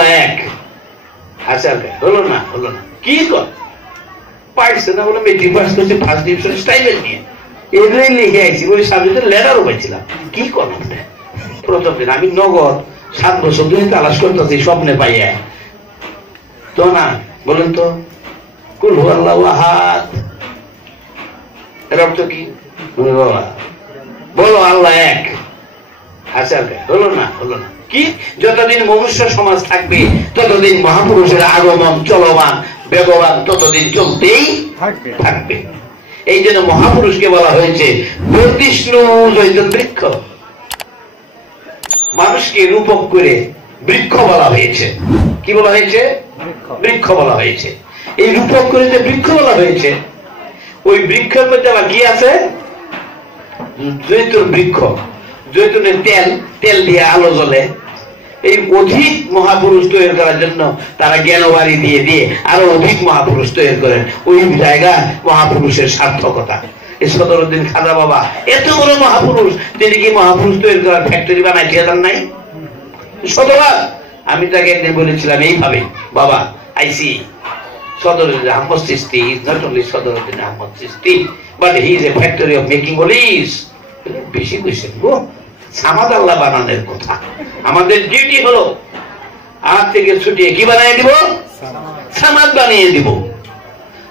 আল্লাহ এক। আচ্ছা হলো না কি কর পাইছে না বলে মেট্রিক পাস করছে ফার্স্ট ডিভিশন স্টাইপেন্ড নিয়ে এগুলোই লিখে আইছি ওই সাবজেক্টের লেটারও পাইছিলাম। কি করলাম প্রথম দিন আমি নগদ 7 বছর ধরে তালাশ করতেছি স্বপ্নে পাইয়া তো না বলেন তো কুল হুয়াল্লাহু আহাদ এর অর্থ কি? বাবা বলো আল্লাহ এক। আচ্ছা হলো না কি? যতদিন মনুষ্য সমাজ থাকবে ততদিন মহাপুরুষের আগমন চলমান বেগবান ততদিন চলতেই থাকবে। এই জন্য মহাপুরুষকে বলা হয়েছে বর্ধিষ্ণু জৈতন বৃক্ষ। মানুষকে রূপক করে বৃক্ষ বলা হয়েছে। কি বলা হয়েছে? বৃক্ষ বলা হয়েছে। এই রূপক করে যে বৃক্ষ বলা হয়েছে ওই বৃক্ষের মধ্যে আবার কি আছে? জৈতুন বৃক্ষ। জৈতুনের তেল দিয়ে আলো জ্বলে। এই অধিক মহাপুরুষ তৈরি করার জন্য তারা জ্ঞানবাড়ি দিয়ে আরো অধিক মহাপুরুষ তৈরি করেন। ওই জায়গা মহাপুরুষের সার্থকতা। এই সদরুদ্দিন খাজা বাবা এত বড় মহাপুরুষ, তিনি কি মহাপুরুষ তৈরি করার ফ্যাক্টরি বানাইতে নাই? শতভাগ। আমি তাকে একদিন বলেছিলাম এইভাবে, বাবা আইসি Sadruddin Ahmad Chisti is not only Sadruddin Ahmad Chisti, but he is a factory of making police. বেশি কইছেন গো, সামাদ আল্লাহ বানানোর কথা। আমাদের ডিউটি হলো আজ থেকে ছুটিয়ে কি বানিয়ে দিব? সামাদ বানিয়ে দিব।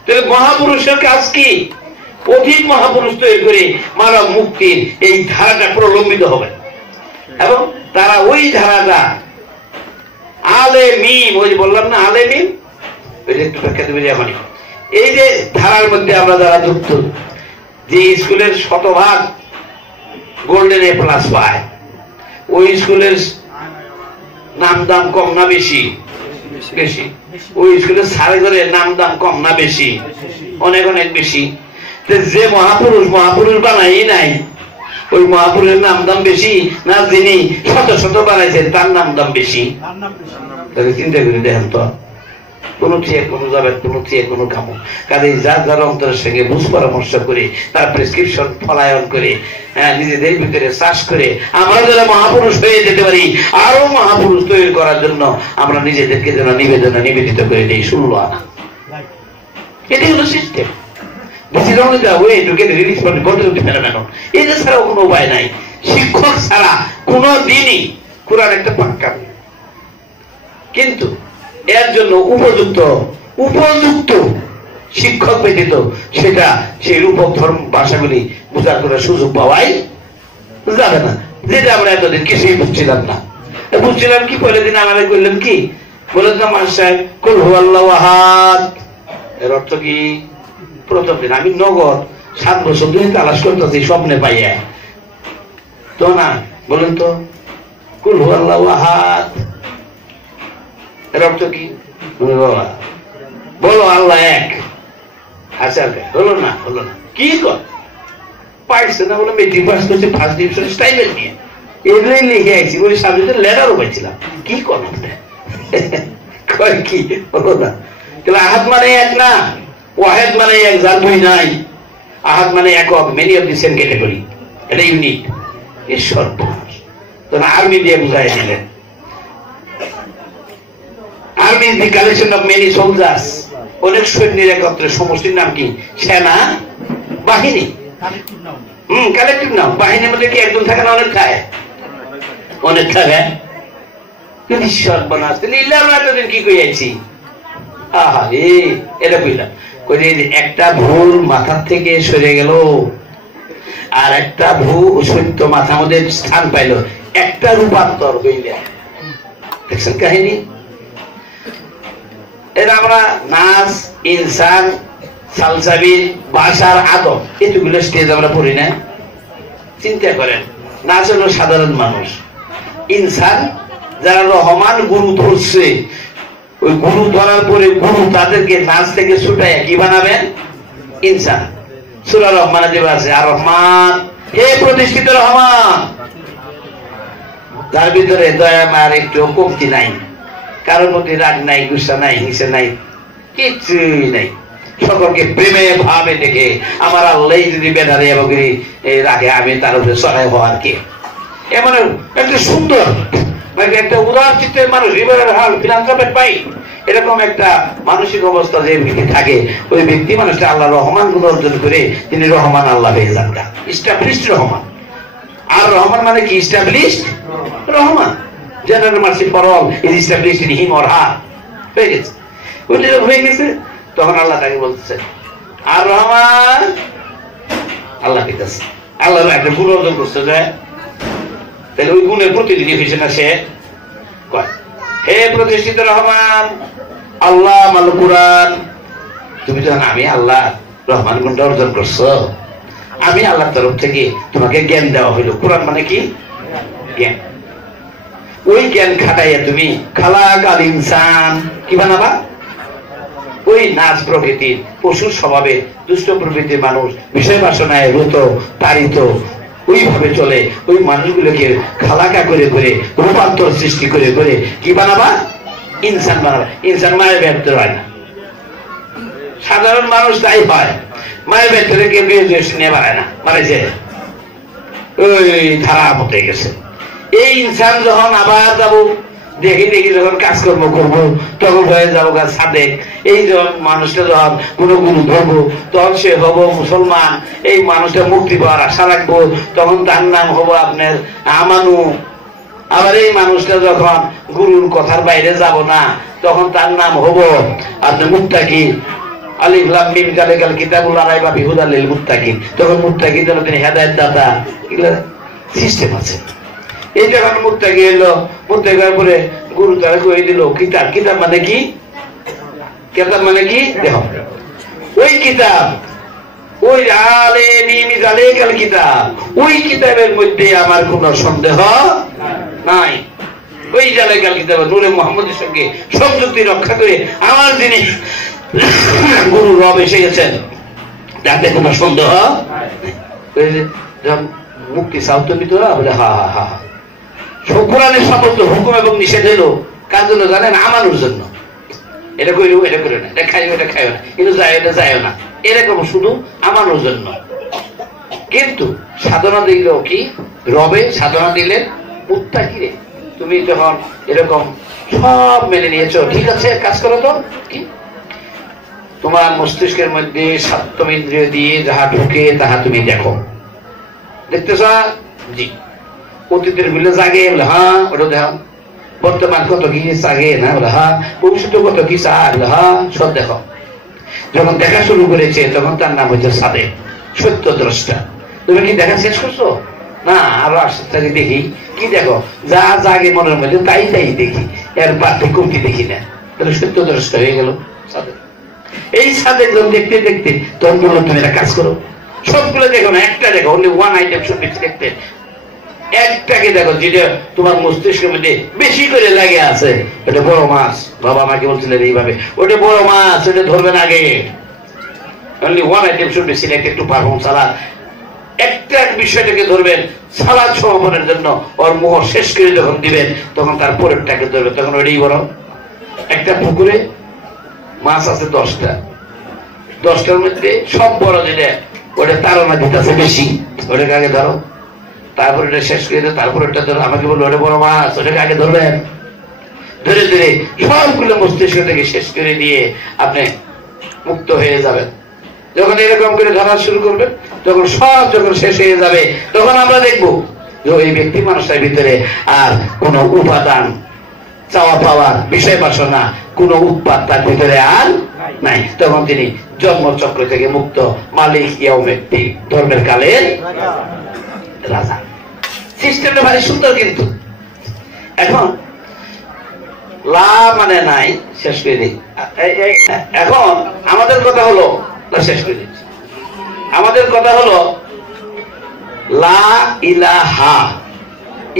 তাহলে মহাপুরুষের কাজ কি? অধিক মহাপুরুষ তৈরি করে মানব মুক্তির এই ধারাটা প্রলম্বিত হবে এবং তারা ওই ধারাটা আলেমিন, ওই বললাম না আলেমিন, একটু ব্যাখ্যা দেবে যে এই যে ধারার মধ্যে আমরা যারা যুক্ত, যে স্কুলের শতভাগ গোল্ডেন এ প্লাস পায়, ওই স্কুলের নাম দাম কম না বেশি? বেশি। ওই স্কুলের স্যারের নাম দাম কম না বেশি? অনেক অনেক বেশি। যে মহাপুরুষ বানাই নাই, ওই মহাপুরুষের নাম দাম বেশি না যিনি শত শত বানাইছেন তার নাম দাম বেশি? তাহলে চিন্তা করে দেখেন তো, কোন চেয়ে কোনো যাবে, কোন চেয়ে কোনো কামো। কাজে যার অন্তরের সঙ্গে বুঝ পরামর্শ করে তার প্রেসক্রিপশন ফলায়ন করে নিজেদের ভিতরে চাষ করে আমরা যারা মহাপুরুষ হয়ে যেতে পারি, আরো মহাপুরুষ তৈরি করার জন্য আমরা নিজেদেরকে যেন নিবেদিত করে দিই। 16 আনা এটাই হলো সিস্টেম। এটা ছাড়াও কোনো উপায় নাই। শিক্ষক ছাড়া কোনো দিনই কোরআন একটা পাক্কা, কিন্তু এর জন্য উপযুক্ত শিক্ষক ব্যতীত সেটা সেই রূপক ধর্ম ভাষাগুলি বোঝার করার সুযোগ পাওয়াই যাবে না। যেটা আমরা এতদিন কিছুই বুঝছিলাম না। বুঝছিলাম কি পরের দিন আমাদের করলেন কি বলেছিলাম, মাস্টার সাহেব কুল হুয়াল্লাহু আহাদ এর অর্থ কি? প্রথম দিন আমি নগদ 7 বছর ধরে তালাশ করতেছি স্বপ্নে পাইয়া তো না। বলেন তো কুল হুয়াল্লাহু আহাদ এর অর্থ কি? বলো আল্লাহ এক। আচ্ছা হলো না কি কর পাইছে না বলে মেট্রিক পাস করছে ফার্স্ট ডিভিশন স্টাইপেন্ড নিয়ে এগুলোই লিখে আইছি ওই সাবজেক্টের লেটারও পাইছিলাম। কি করলাম কি হলো না? তাহলে আহাদ মানে এক না, ওয়াহেদ মানে এক, যার দুই নাই। আহাদ মানে একক, many of the same category, এটা ইউনিক। ঈশ্বর আর্মি দিয়ে বুঝাই দিলেন। Army is the collection of many soldiers. অনেক সৈন্যের একত্রে সমষ্টির নাম কি? সেনা বাহিনী। কালেকটিভ নাম। বাহিনীর মধ্যে কি একজন থাকে না? অনেক খায়, অনেক খায়। ঈশ্বর বানাস এতদিন কি কইয়াছি? আহা এটা কইলাম একটা ভুল মাথার থেকে সরে গেল আর একটা সত্য মাথার মধ্যে স্থান পাইল, একটা রূপান্তর হইলে। দেখছেন কাহিনী? এটা আমরা নাচ, ইনসান, সালসাবিল, ভাষার আদব এতগুলো স্টেজ আমরা পড়ি না। চিন্তা করেন, নাচ হলো সাধারণ মানুষ, ইনসান যারা রহমান গুরু ধরছে, ওই গুরু ধরার পরে গুরু তাদেরকে নাচ থেকে ছুটায় কি বানাবেন? ইনসান। সূরা রহমানে দেওয়া আছে, আর রহমান হে প্রতিষ্ঠিত রহমান, তার ভিতরে দয়া মার একটু কমতি নাই, কারোর প্রতি রাগ নাই, গুসা নাই, হিংসা নাই, কিছুই নাই। সকলকে প্রেমে ভাবে দেখে আমার আল্লাহ যদি বেদারে এবং রাখে, আমি তার উপরে সহায় হওয়ার কে? এমন একটা সুন্দর একটা উদার চিত্তের মানুষ, ফিলান্থ্রপিস্ট পাই, এরকম একটা মানসিক অবস্থা যে ব্যক্তি থাকে, ওই ব্যক্তি মানুষটা আল্লাহ রহমান গুণ অর্জন করে তিনি রহমান আল্লাহ হয়ে যান, ইস্টাবলিশড রহমান। আর রহমান মানে কি? ইস্টাবলিশড রহমান। General mercy for all is established in him or her. হয়ে গেছে, হয়ে গেছে। তখন আল্লাহ তাকে বলতেছে আর রহমান, আল্লাহ পেতেছে, আল্লাহ একটা গুণ অর্জন করছে, যে তাহলে ওই গুণের প্রতিনিধি হয়েছে না সে। হে প্রতিষ্ঠিত রহমান, আল্লাহ মাল কুরআন, তুমি যখন আমি আল্লাহ রহমান গুণটা অর্জন করছো, আমি আল্লাহর তরফ থেকে তোমাকে জ্ঞান দেওয়া হইল। কোরআন মানে কি? জ্ঞান। ওই জ্ঞান খাটাইয়া তুমি খালাক আল ইনসান কি বানাবা? ওই নাচ প্রকৃতির পশুর স্বভাবে দুষ্ট প্রকৃতির মানুষ, বিষয় বাসনায় রুত তাড়িত, ওইভাবে চলে, ওই মানুষগুলোকে খালাকা করে করে রূপান্তর সৃষ্টি করে করে কি বানাবা? ইনসান বানাবা। ইনসান মায়ের ব্যর্থ হয় না, সাধারণ মানুষ তাই হয়, মায়ের ব্যর্থরে কেউ নিয়ে বাড়ায় না, মারেছে ওই ধারা মতে গেছে। এই ইনসান যখন আবার যাবো দেখি দেখি যখন কাজকর্ম করবো, তখন হয়ে যাবো সাদেক। এই যখন মানুষটা যখন কোনো গুরু ধরবো, তখন সে হব মুসলমান। এই মানুষটা মুক্তি পাওয়ার আশা রাখবো, তখন তার নাম হবো আপনার আমানু। আবার এই মানুষটা যখন গুরুর কথার বাইরে যাব না, তখন তার নাম হবো আপনার মুত্তাকি। আলিফ লাম মিম যালিকাল কিতাবুল লা রাইবা ফিহি হুদাল লিল মুত্তাকিন। তখন মুত্তাকির জন্য তিনি হেদায়েত দাতা। এগুলো সিস্টেম আছে। এই যখন মুত্তাকি এলো, মুত্তাকির পরে গুরু তারা কই দিল কিতাব। কিতাব মানে কি? কিতাব মানে কি? দেখো ওই কিতাব, ওই আলে মিম যালিকাল কিতাব, ওই কিতাবের মধ্যে আমার কোনো সন্দেহ নাই। ওই যালিকাল কিতাব নূরে মুহাম্মদের সঙ্গে সংযুক্তি রক্ষা করে আমার যিনি গুরু রব এসে গেছেন, তাতে কোনো সন্দেহ যখন মুক্তি চাও তুমি তো বলে হা হা হা। কোরআনের সমস্ত হুকুম এবং নিষেধ হইল কার জন্য জানেন? আমানুর জন্য। এটা করিও, এটা করে না, এটা খাইও, এটা খাইও না, এটা যায়, এটা যায়ও না, এরকম শুধু আমানুর জন্য। কিন্তু সাধনা দিল কি? রবে সাধনা দিলে মুত্তাকিরে। তুমি যখন এরকম সব মেনে নিয়েছো, ঠিক আছে কাজ করো, তো কি তোমার মস্তিষ্কের মধ্যে সপ্তম ইন্দ্রিয় দিয়ে যাহা ঢুকে তাহা তুমি দেখো। দেখতেছ? জি। অতীতের গুলো জাগে বলে হ্যাঁ, ওটা দেখো। বর্তমান কত কি জাগে না বলে হ্যাঁ, ভবিষ্যৎ কত কি চায় বলে হ্যাঁ, সব দেখো। যখন দেখা শুরু করেছে তখন তার নাম হচ্ছে সাদেক, সত্য দ্রষ্টা। তুমি কি দেখা শেষ করছো? না, আরো আসতে দেখি। কি দেখো? যা জাগে মনের মধ্যে তাই তাই দেখি, এর পার্থক্য কি দেখি না। তাহলে সত্য দ্রষ্টা হয়ে গেল সাদেক। এই সাদেক যখন দেখতে দেখতে তখন বললো তুমি একটা কাজ করো, সবগুলো দেখো না, একটা দেখো, অনলি ওয়ান আইটেম শুধু দেখতে, একটাকে দেখো যেটা তোমার মস্তিষ্কের মধ্যে বেশি করে লাগে আছে। ওটা বড় মাছ, বাবা আমাকে বলছিলেন এইভাবে, ওটা বড় মাছ, ওটা ধরবেন আগে। Only one item should be selected to perform salad. একটা বিষয়টাকে ধরবেন, সালাদ সমাপনের জন্য ওর মোহ শেষ করে যখন দিবেন, তখন তার পরেরটাকে ধরবেন, তখন ওটাই বড়। একটা পুকুরে মাছ আছে 10টা, 10টার মধ্যে সব বড় যেটা, ওটা তারা দিতেছে বেশি, ওটাকে আগে ধরো, তারপর এটা শেষ করে দেয়, তারপর এটা ধরো। আমাকে বললো ওটা বড় মাছ, ওটাকে আগে ধরবেন। ধীরে ধীরে সবগুলো মস্তিষ্ক থেকে শেষ করে দিয়ে আপনি মুক্ত হয়ে যাবেন। যখন এরকম করে ধরা শুরু করবেন, তখন সব যখন শেষ হয়ে যাবে, তখন আমরা দেখবো যে ওই ব্যক্তি মানুষের ভিতরে আর কোন উপাদান, চাওয়া পাওয়ার, বিষয় বাসনা, কোন উৎপাদ তার ভিতরে আর নাই। তখন তিনি জন্মচক্র থেকে মুক্ত, মালিক ইয়াউমিদ্দিন, ধর্মের কালের রাজা। সিস্টেমটা ভারী সুন্দর। কিন্তু এখন লা মানে নাই, শেষ করে দিই। এখন আমাদের কথা হলো, শেষ করে দিচ্ছি, আমাদের কথা হলো লা ইলাহা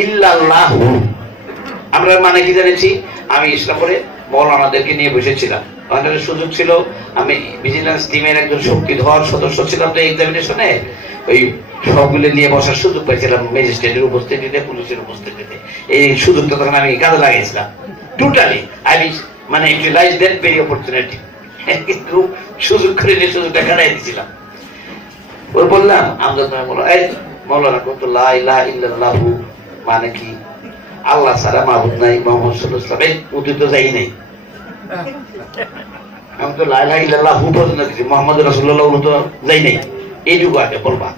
ইল্লাল্লাহু। আমরা মানে কি জানেছি? আমি ইসলামপুরে মৌলানাদেরকে নিয়ে বসেছিলাম, আমাদের সুযোগ ছিল, আমি ভিজিলেন্স টিমের একজন শক্তিধর সদস্য ছিলাম, তো এক্সামিনেশনে ওই সবগুলো নিয়ে বসার সুযোগ পাইছিলাম, ম্যাজিস্ট্রেটের উপস্থিতিতে, পুলিশের উপস্থিতিতে। এই সুযোগটা তখন আমি কাজে লাগাইছিলাম টোটালি। আমি মানে ইউটিলাইজ দ্যাট ভেরি অপরচুনিটি, কিন্তু সুযোগ করে নিয়ে সুযোগটা কাটাই দিয়েছিলাম। ওর বললাম আমজাদ ভাই বলো, এই মৌলানা কত লা ইলাহা ইল্লাল্লাহু মানে কি? আল্লাহ ছাড়া মাহবুদ নাই, মোহাম্মদ সাল্লাল্লাহু আলাইহি ওয়াসাল্লাম উঠে তো যাই নাই। আমি তো লা ইলাহা ইল্লাল্লাহ পর্যন্ত দিচ্ছি, মোহাম্মদ রাসূলুল্লাহ তো যাই নাই। এইটুকু আগে বলবা,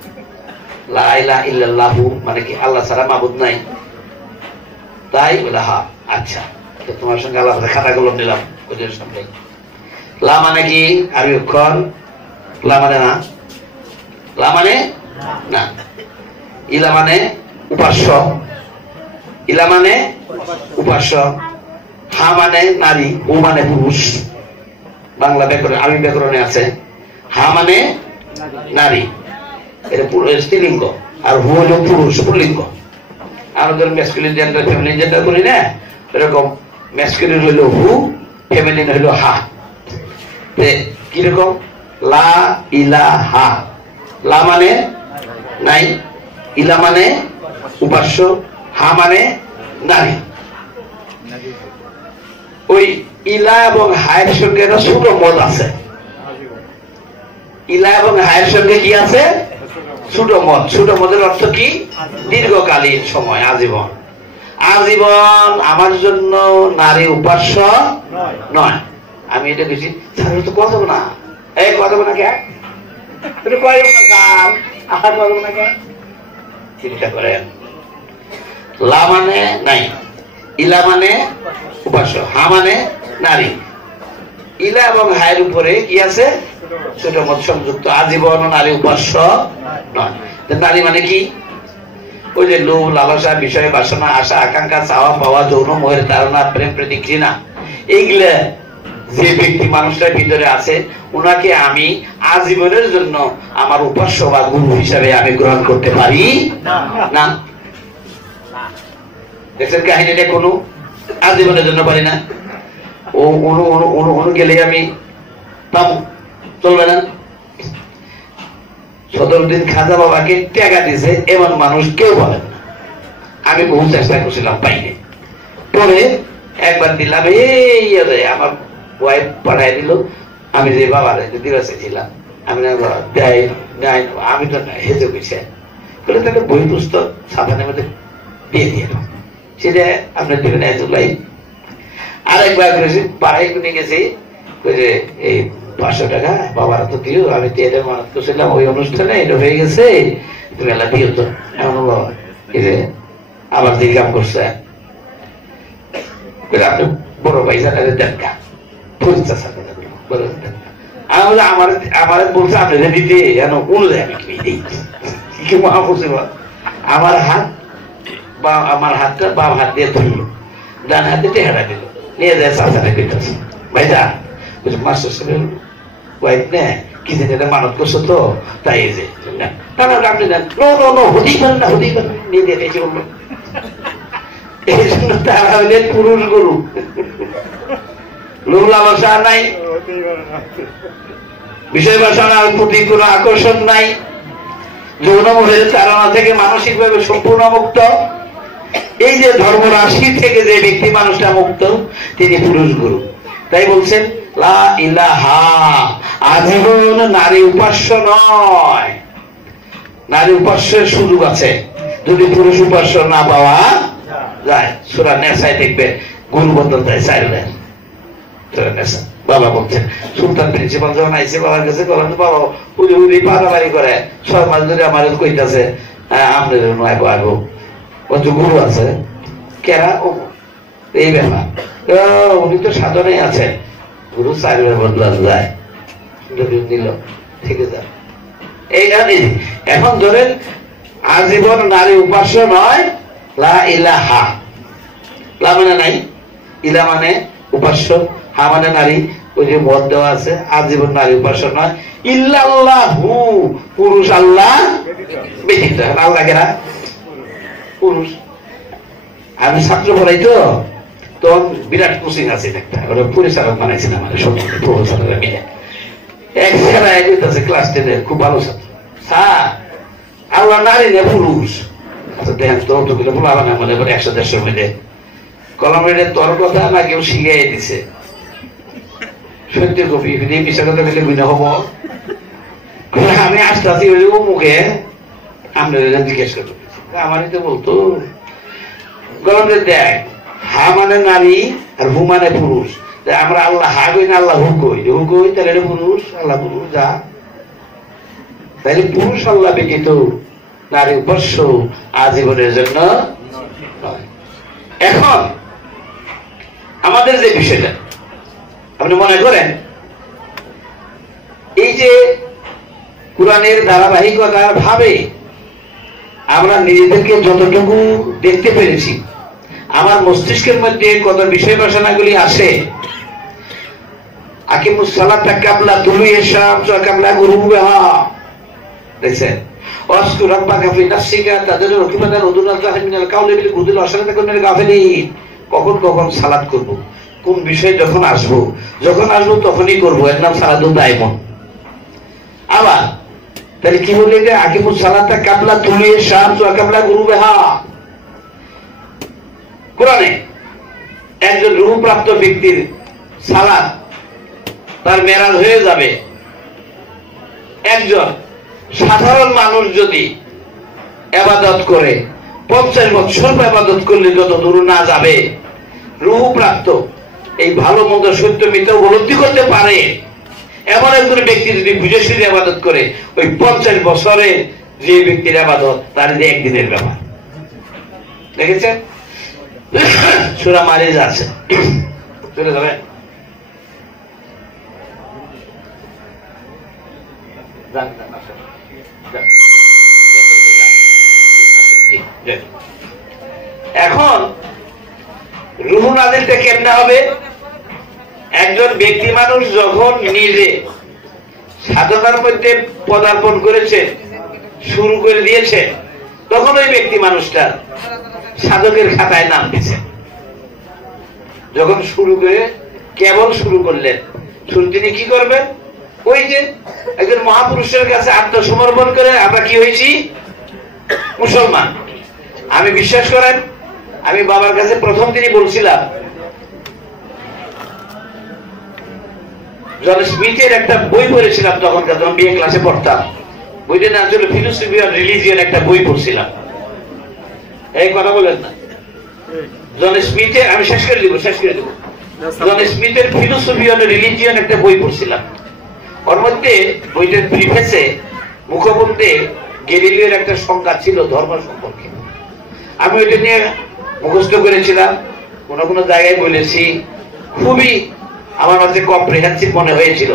লা ইলাহা ইল্লাল্লাহ মানে কি আল্লাহ ছাড়া মাহবুদ নাই, তাই বলে হ্যাঁ আচ্ছা তোমার সঙ্গে আল্লাহ খাতা কলম নিলাম ওদের সামনে। লা মানে কি আরবি অক্ষর, লা মানে না, লা মানে না, ইলা মানে উপাস্য, ইলা মানে উপাস্য, হা মানে নারী, ও মানে পুরুষ। বাংলা ব্যাকরণ আরবি ব্যাকরণে আছে হা মানে নারী, এটা স্ত্রীলিঙ্গ, আর হু হলো পুরুষ পুল্লিঙ্গ। আমরা ধরুন ম্যাসকুলিন জেন্ডার ফেমিনিন জেন্ডার করি না, এরকম ম্যাসকুলিন হইলো হু, ফেমিনিন হইলো হা। কিরকম লা ইলাহা, লা মানে নাই, ইলা মানে উপাস্য, হা মানে নারী। ওই ইলা এবং হায়ের সঙ্গে একটা ছোট মত আছে। ইলা এবং হায়ের সঙ্গে কি আছে? ছোট মত। ছোট মতের অর্থ কি? দীর্ঘকালীন সময়, আজীবন। আজীবন আমার জন্য নারী উপাস্য নয়। আমি এটা বেশি তো কথা না, এই কথা না কে চিন্তা করেন। লা মানে নাই, ইলা মানে উপাস্য, হা মানে নারী। ইলা এবং হায়ের উপরে কি আছে? ছোট মত সংযুক্ত। আজীবন নারী উপাস্য নয়। নারী মানে কি? ওই যে লোভ, লালসা, বিষয়, বাসনা, আশা, আকাঙ্ক্ষা, চাওয়া পাওয়া, যৌন মোহের তাড়না, প্রেম প্রীতি, ঘৃণা, এইগুলা যে ব্যক্তি মানুষটার ভিতরে আছে, ওনাকে আমি আজীবনের জন্য আমার উপাস্য বা গুরু হিসাবে আমি গ্রহণ করতে পারি না। দেখছেন কাহিনীটা? কোনো আজীবনের জন্য পারি না। ও অনু গেলে আমি পাবো, চলবে না। সদরুদ্দিন খাজা বাবাকে টাকা দিছে এমন মানুষ কেউ বলেন না। আমি বহু চেষ্টা করছিলাম, পাইনি। পরে একবার দিলাম, এই আমার ওয়াইফ পাঠাই দিল। আমি যে বাবার দিবসে ছিলাম, আমি আমি তো হেজে গেছি বলে, তাহলে বই পুস্তক সাধারণের মধ্যে দিয়ে দিলাম, সেটা আপনার দিবেন এতলাই। আরেকবার করেছি, পাড়াই কিনে গেছি, যে এই 500 টাকা বাবার তো দিও, আমি তো এটা মানত করছিলাম ওই অনুষ্ঠানে, এটা হয়ে গেছে, তুমি এলা দিও তো। এমন এই যে আবার দিয়ে কাম করছে, আপনি বড় ভাই জানালে দেন কা আমার বলছে আপনি দিতে যেন অনুযায়ী আমি কি মহাপুষিব। আমার হাত বা আমার হাতটা বাম হাত দিয়ে ধরলো, ডান হাতে টেহারা দিল, নিয়ে যায় চাচাটা কেটেছে। ভাইটা বলছে মাস্টার সাহেব ওয়াইফ না কি এটা মানত করছো তো, তাই যে আপনি দেন, হতেই পারেন না, হতেই পারেন নিয়ে দিয়ে এসে বললো। এই জন্য তারা হলেন পুরুষ গুরু। লোভ লালসা নাই, বিষয় বাসনার প্রতি কোনো আকর্ষণ নাই, যৌন মোহের তাড়না থেকে মানসিক ভাবে সম্পূর্ণ মুক্ত। এই যে ধর্ম রাশি থেকে যে ব্যক্তি মানুষটা মুক্ত, তিনি পুরুষ গুরু। তাই বলছেন লা ইলাহা, আজীবন নারী উপাস্য নয়। নারী উপাস্যের সুযোগ আছে যদি পুরুষ উপাস্য না পাওয়া যায়। সূরা নেসায় দেখবে গুরু বদল দেয় চাইলেন। বাবা বলছেন সুলতান প্রিন্সিপাল যখন আইসে বাবার কাছে, বাবা উনি উনি পাড়াবাড়ি করে 6 মাস ধরে আমার কইতাছে আপনাদের আইবো, গুরু আছে কেরা এই ব্যাপার। উনি তো সাধনে আছেন, গুরু 4 বার বদলা যায়, নিল থেকে যান। এই এখন ধরেন আজীবন নারী উপাস্য নয়, লা ইলাহা, লা মানে নাই, ইলা মানে উপাস্য, হা মানে নারী। ওই যে মত দেওয়া আছে, আজীবন নারী উপাস্য নয়, ইল্লাল্লাহু, পুরুষ আল্লাহ ব্যতীত। আল্লাহ কেনা পুরুষ। আমি ছাত্র পড়াই তো, তখন বিরাট কোচিং আছে একটা, ওটা পরিচালক বানাইছেন আমার প্রফেসররা মিলে। এক ছেলে ক্লাস 10-এর খুব ভালো ছাত্র, স্যার আল্লাহ নারী না পুরুষ? আচ্ছা দেখেন তো, অতগুলো বলা না মনে করে 100-150 মিলে কলমের তোর কথা না কেউ শিখিয়ে দিছে। সত্য কপি মিশা কথা বলে বিনা হবো। আমি আসতে আসি ও মুখে আপনাদের জিজ্ঞেস করতো, আমারই তো বলতো গরমে দেয় হা মানে নারী আর হু মানে পুরুষ। আমরা আল্লাহ হা কই না আল্লাহ হু কই, হু কই তাহলে এটা পুরুষ, আল্লাহ পুরুষ যা। তাহলে পুরুষ আল্লাহ ব্যতীত নারী উপাস্য আজীবনের জন্য নয়। এখন আমাদের যে বিষয়টা আপনি মনে করেন, এই যে কোরআনের ধারাবাহিকতার ভাবে আমরা নিজেদেরকে যতটুকু দেখতে পেরেছি, আমার মস্তিষ্কের মধ্যে কত বিষয় বাসনাগুলি আসে, আকিমুস সালাতা কাবলা তুলুইয়াশ শামস ওয়া কাবলা গুরুবিহা, দেখছেন ওয়াসকুর রাব্বাকা ফি নাফসিকা তাদাররুন ওয়া উদুনাল্লাহি মিনাল কাওলি বিল গুদুল ওয়াশরাতা কুননাল গাফিলিন। কখন কখন সালাত করব, কোন বিষয় যখন আসবো তখনই করবো, এর নাম সালাতুল দায়মন। আবার তাহলে কি বলে যে আকিমুস সালাতা কাবলা তুলুইয়াশ শামস ওয়া কাবলা গুরুবিহা। কোরআনে একজন রূহপ্রাপ্ত ব্যক্তির সালাত তার মেরাজ হয়ে যাবে। একজন সাধারণ মানুষ যদি ইবাদত করে 50 বছর ইবাদত করলে যত দূর না যাবে, রূহপ্রাপ্ত এই ভালো মন্দ সত্য মিথ্যা উপলব্ধি করতে পারে এমন একজন ব্যক্তি যদি বুঝে শুনে ইবাদত করে, ওই 50 বছরে যে ব্যক্তির ইবাদত তার যে একদিনের ব্যাপার। দেখেছেন সূরা মারিজ আছে, চলে যাবে এখন রূহ নাযিলটা কেমনে হবে? একজন ব্যক্তি মানুষ যখন নিজে সাধনার মধ্যে পদার্পণ করেছে, শুরু করে দিয়েছে, তখন ওই ব্যক্তি মানুষটা সাধকের খাতায় নাম দিছে। যখন শুরু করে কেবল শুরু করলেন, শুরু তিনি কি করবেন? ওই যে একজন মহাপুরুষের কাছে আত্মসমর্পণ করে আমরা কি হয়েছি? মুসলমান। আমি বিশ্বাস করেন, আমি বাবার কাছে প্রথম দিনই বলছিলাম, জন স্মিথের একটা বই পড়েছিলাম তখনকার, যখন বিএ ক্লাসে পড়তাম। বইটার নাম ছিল ফিলোসফি অফ রিলিজিয়ন, একটা বই পড়ছিলাম। এই কথা বলেন না, জন স্মিথের, আমি শেষ করে দিব জন স্মিথের ফিলোসফি অফ রিলিজিয়ন একটা বই পড়ছিলাম। ওর মধ্যে বইটার প্রিফেসে মুখবন্ধে গ্যালিলিওর একটা সংজ্ঞা ছিল ধর্ম সম্পর্কে। আমি ওইটা নিয়ে মুখস্থ করেছিলাম, কোনো কোনো জায়গায় বলেছি, খুবই আমার মাঝে কম্প্রিহেন্সিভ মনে হয়েছিল।